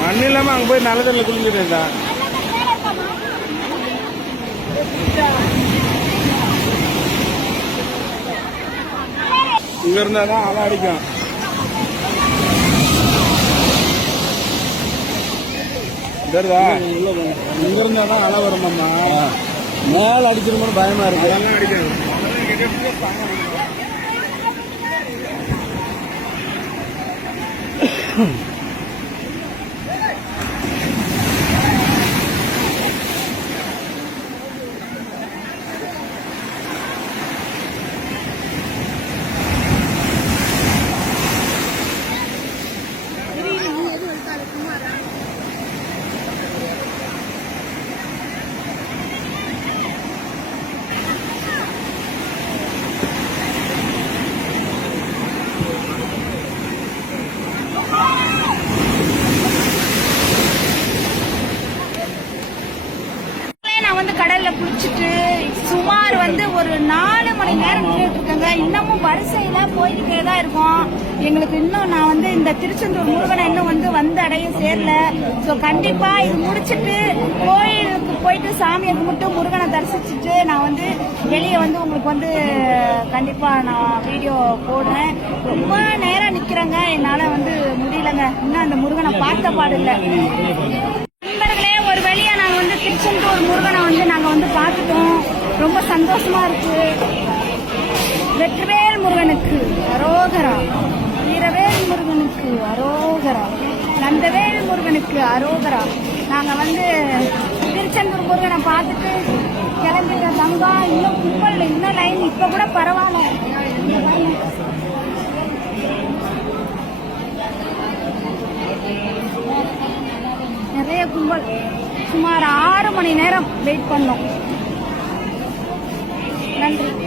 மண் இல்லாம அங்க போய் நல்ல தண்ணில குளிஞ்சிட்டு இங்க இருந்தாதான் அலை அடிக்கும். இங்க இருந்தாதான் அலை வருமாம்மா. மேல அடிச்சிருமோன்னு பயமா இருக்கு. அதெல்லாம் அடிக்காது. கடல்ல குளிச்சுட்டு சுமார் ஒரு 4 மணி நேரம் இருக்கேங்க. இன்னமும் வரிசையில போயிட்டே தான் இருக்கும். எங்களுக்கு இன்னும் நான் இந்த திருச்செந்தூர் முருகனை இன்னும் வந்த அடைய சேரல. ஸோ கண்டிப்பா இது முடிச்சுட்டு கோயிலுக்கு போயிட்டு சாமியை கும்பிட்டு முருகனை தரிசிச்சுட்டு நான் வெளியே உங்களுக்கு கண்டிப்பா நான் வீடியோ போடுறேன். ரொம்ப நேரம் நிக்கிறேங்க, என்னால முடியலங்க. இன்னும் அந்த முருகனை பார்த்த பாடில்லை. நண்பர்களே, ஒரு வழியா நாங்க திருச்செந்தூர் முருகனை நாங்க பார்த்துட்டோம். ரொம்ப சந்தோஷமா இருக்கு. வெற்றிவேல் முருகனுக்கு அரோகரா, வீரவேல் முருகனுக்கு அரோகரா, நந்தவேல் முருகனுக்கு அரோகரா. நாங்க திருச்செந்தூர் முருகனை பார்த்துட்டு கிளம்பிட்ட தங்கம். இன்னும் கும்பல், இன்னும் லைன். இப்ப கூட பரவாயில்ல. நிறைய கும்பல். சுமார் 6 மணி நேரம் வெயிட் பண்ணோம். நன்றி.